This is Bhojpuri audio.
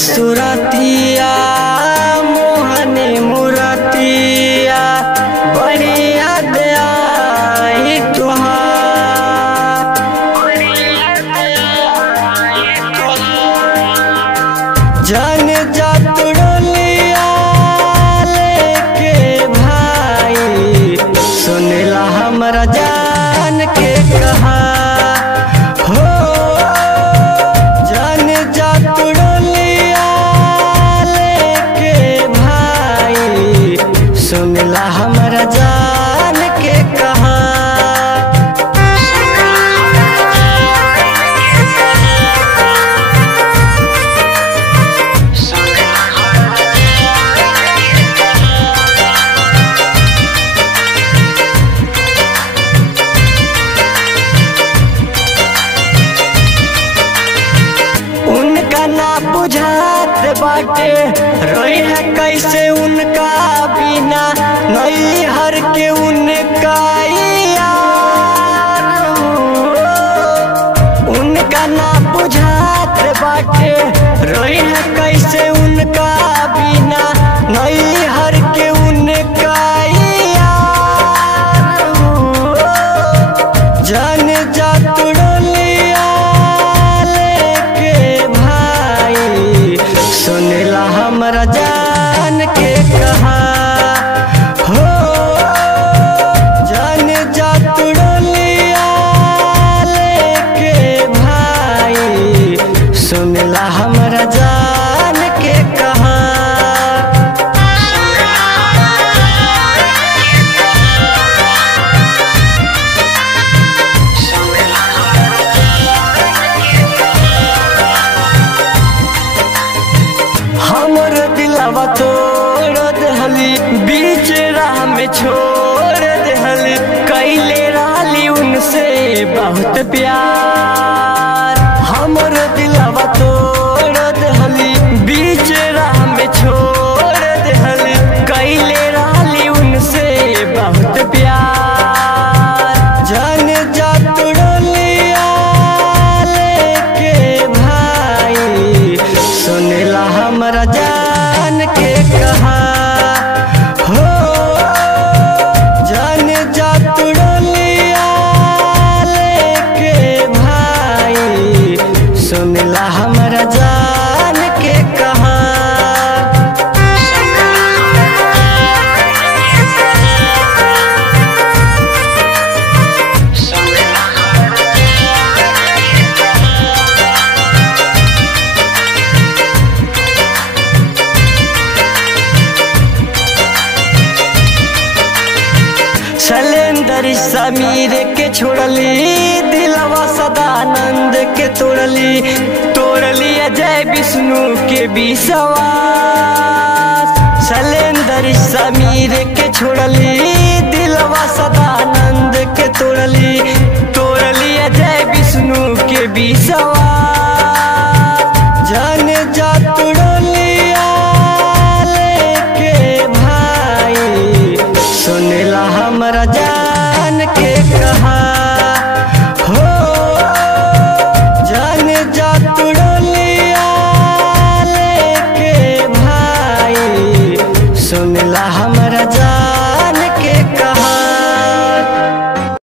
सुरतिया मोहनी मुरतिया बढ़िया दयाई तुहार जन जतुड़लिया लेके भाई सुनला हमरा जान के कहा हो जन जतुड़लिया लेके भाई सुनला हमरा जान के कहा बुझात बाटे रोई है कैसे उनका बिना नई हर के उनका यार उनका ना बुझात बाटे रोई है कैसे उनका बिना नई हर के उनका यार जन जतुड़लिया सुनला हमरा जान के कहा हो जन जतुड़लिया लेके भाई सुनला हमरा जान के कहा हमर दिलवा तोड़ देहली बीच राह में छोड़ देहली कैले रहली उनसे बहुत प्यार हमर दिलवा तोड़ देहली बीच राह में छोड़ देहली कैले रहली उनसे बहुत प्यार जन जतुड़लिया लेके भाई सुनला हमरा जान के कहा हो जन जतुड़लिया लेके भाई सुनला हमरा जान के कहा शैलेंद्र समीर के छोड़ली दिलवा सदानंद के तोड़ली अजय विष्णु के विश्वास शैलेंद्र समीर के छोड़ली दिलवा सदानंद के तोड़ली अजय विष्णु के विश्वास जन जतुड़लिया लेके भाई सुनला हमरा जान के कहा हो जन जतुड़लिया लेके भाई सुनला